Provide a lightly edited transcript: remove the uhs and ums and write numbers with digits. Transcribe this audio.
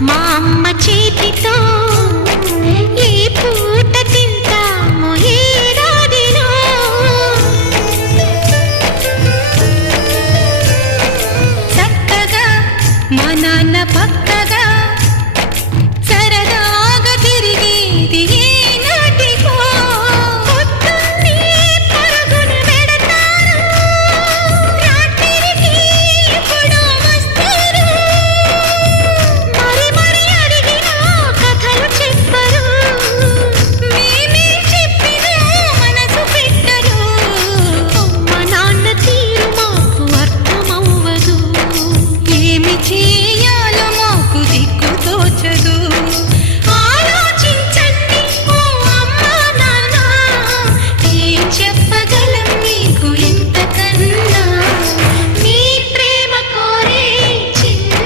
మా అమ్మ చేతితో ఏ పూట తింటాము ఏడాదిలో. చక్కగా మా నాన్న పక్క